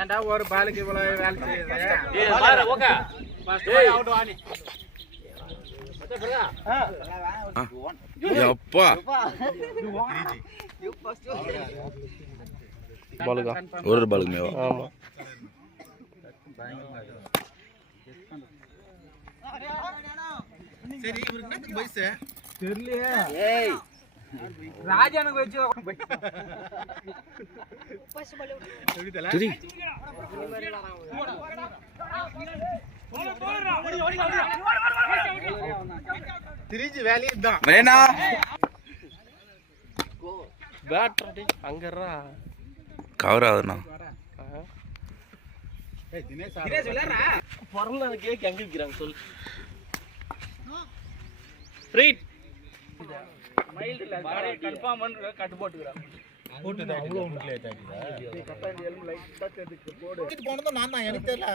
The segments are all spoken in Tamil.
ஏன்டா ஒரு பாலுக்கு இவ்வளவு வேலை செய்யுது? அப்பா ஒரு பாலுக்கு மேவா? ஆமா. சரி, இவருக்கு என்ன வயசு தெரியலையே. ஏய் ராஜானுக்கு வச்சு திரிஞ்சு வேலையே தான் வேணா பேட்டரி அங்கறா கவர் ஆகுதுண்ணா. தினேஷ் விளையாடுறா பொறந்த கேக் எங்க விக்கிறாங்க சொல்லு. ரைட் மைல்ட் இல்ல கன்ஃபார்ம் பண்ணு கட் போட்டுக்கறேன். போட்டு அவ்வளவு ஒண்ணுல ஏத்தாடிடா. நீ கரெக்ட்டா இந்த எல்ம் லைட்டா தேடிக்கு போடு. இது போனது நான் தான் எனக்கு தெரியல.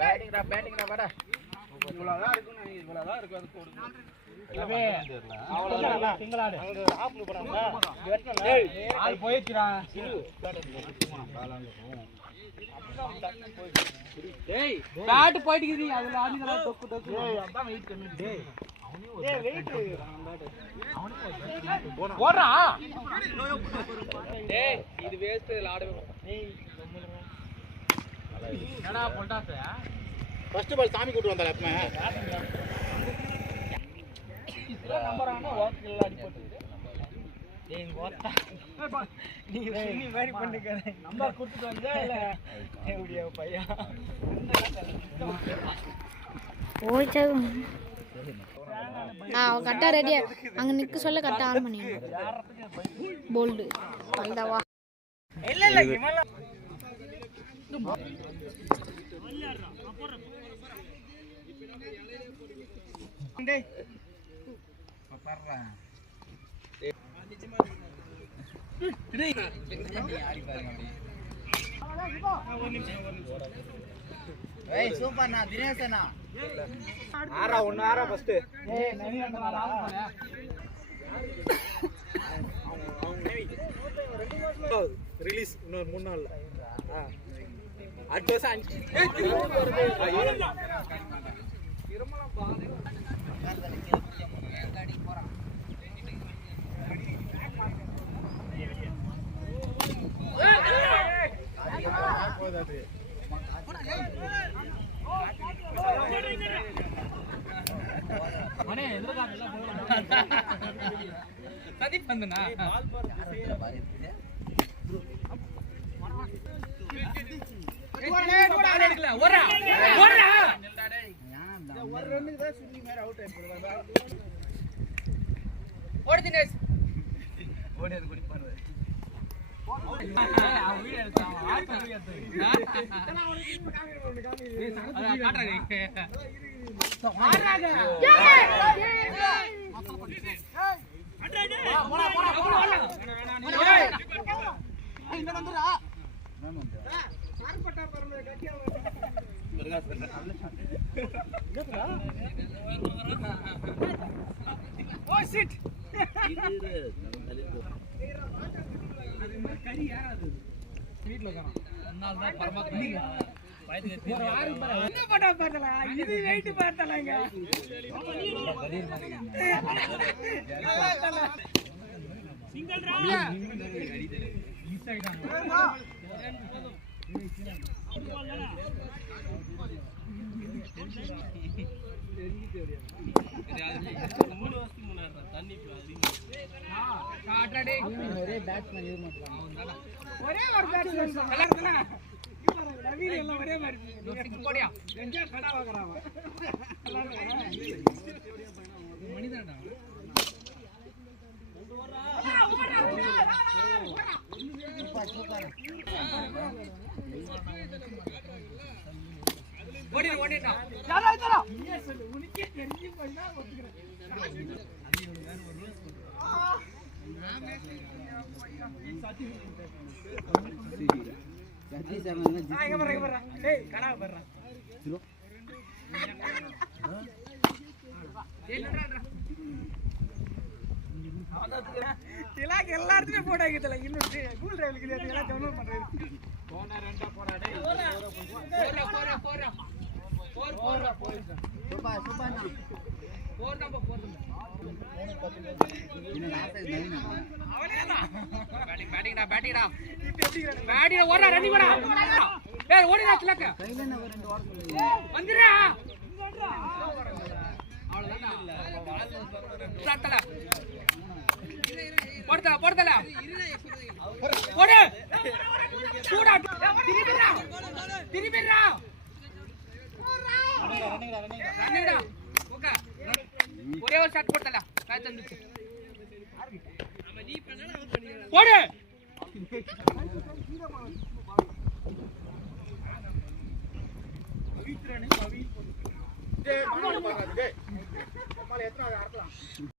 பேட்டிங்டா வாடா. இவ்வளவுதான் இருக்கு நீ இவ்வளவுதான் இருக்கு அது போடு. எல்லாமே அவ்வளவுதான் சிங்களாடு. அங்க ஆப்ல போறாங்க. ஏய் ஆள் போயிடுச்சுடா. டேய் பேட் போயிடுக்குது அதுல ஆடிடா டொக்கு டொக்கு. ஏய் அதான் வெயிட் பண்ணு. டேய் ஏய் வெயிட் அவனுக்கு போடா. டேய் இது வேஸ்ட் இதுல ஆடவே. டேய் என்னடா போல்டாஸ் ஃபர்ஸ்ட் பால் சாமி கூட்டி வந்தால அப்பமே இதுல நம்பர் ஆனா வாக் இல்ல அடி போட்டு. டேய் வாட்டா நீ சின்னி மாதிரி பண்ணிக்கற நம்பர் கொடுத்துட்டு வந்தா இல்ல எப்படியா பையா ஓய்ச்சா கட்டா ரெடியா அங்க நிக்க சொல்ல கட்டா ஆன் பண்ணியா போல்ட் வந்தவா இல்ல இல்ல கிமல டேய் பப்பறா டேய் ஆடி பாருங்க அப்படியே ஏய் சூப்பர்ண்ணா தினேஷனா ஆறா ஒன்னு ஆறா ஃபர்ஸ்ட் ஏய் நனி அண்ணா ஆறா ரிலீஸ் இன்னொரு 3 நாள்ல அடுத்த வருஷம் திருமலம் பாரு காடி போறான் போடாது மனே எதுல சதி பண்ணனா பால் பாரு பால் எடுக்கல ஓடுறா ஓடுறா ஒரு ரன்னுக்கு தான் சுத்தி மேல அவுட் ஆயிடுறா ஓடு தினேஷ் ஓடியது குடி பாரு அவ வீடியோ எடுத்தான் ஆட்ட வீடியோ எடுத்து அத காட்றா மாறாங்க போடா போடா போடா ஏய் இந்த வந்துடா சார்பட்டா பரமே கட்டியா பிரகாஷ் நல்ல ஷாட் என்னடா ஓ ஷிட் இது அது கறி யாராது வீட்ல உட்கார்றான் அதனால தான் பரமாத்மா பாய்து ஒரு வாரி பாரு என்ன பண்ணா பார்த்தல இது வெயிட் பார்த்தலங்க சிங்கிள் ரா மிஸ் ஆயிட்டாங்க ஒரே பேட்ஸ்மேன் இது மட்டும் ஒரே ஒரு பேட்ஸ்மேன் கலர்துனா ரவி எல்லாம் ஒரே மாதிரி போடியா ரெண்டா கடா வாங்குறாங்க மணிதாடா ஓடி ஓடிடா யாரா இதரா உனக்கே தெரிஞ்சு போய்னா ஒத்துக்கறேன் சத்தி சமங்க இங்க வர டேய் கடா வர்றா ஏய் நடடா திலாக்கு எல்லா இடத்துலயும் போட்டோ வைக்கிறதுல இன்னும் கூல் டிரைவருக்கு எல்லாம் டவுன்லோட் பண்றது போனா ரெண்டா போடா டேய் ஒரே ஒரு ஷாட் போட்டல காய் தந்துச்சு போடு பவித்ரனே பவி டேய் மாமா பாக்காத டேய் மாமா எத்தனை அறக்கலாம்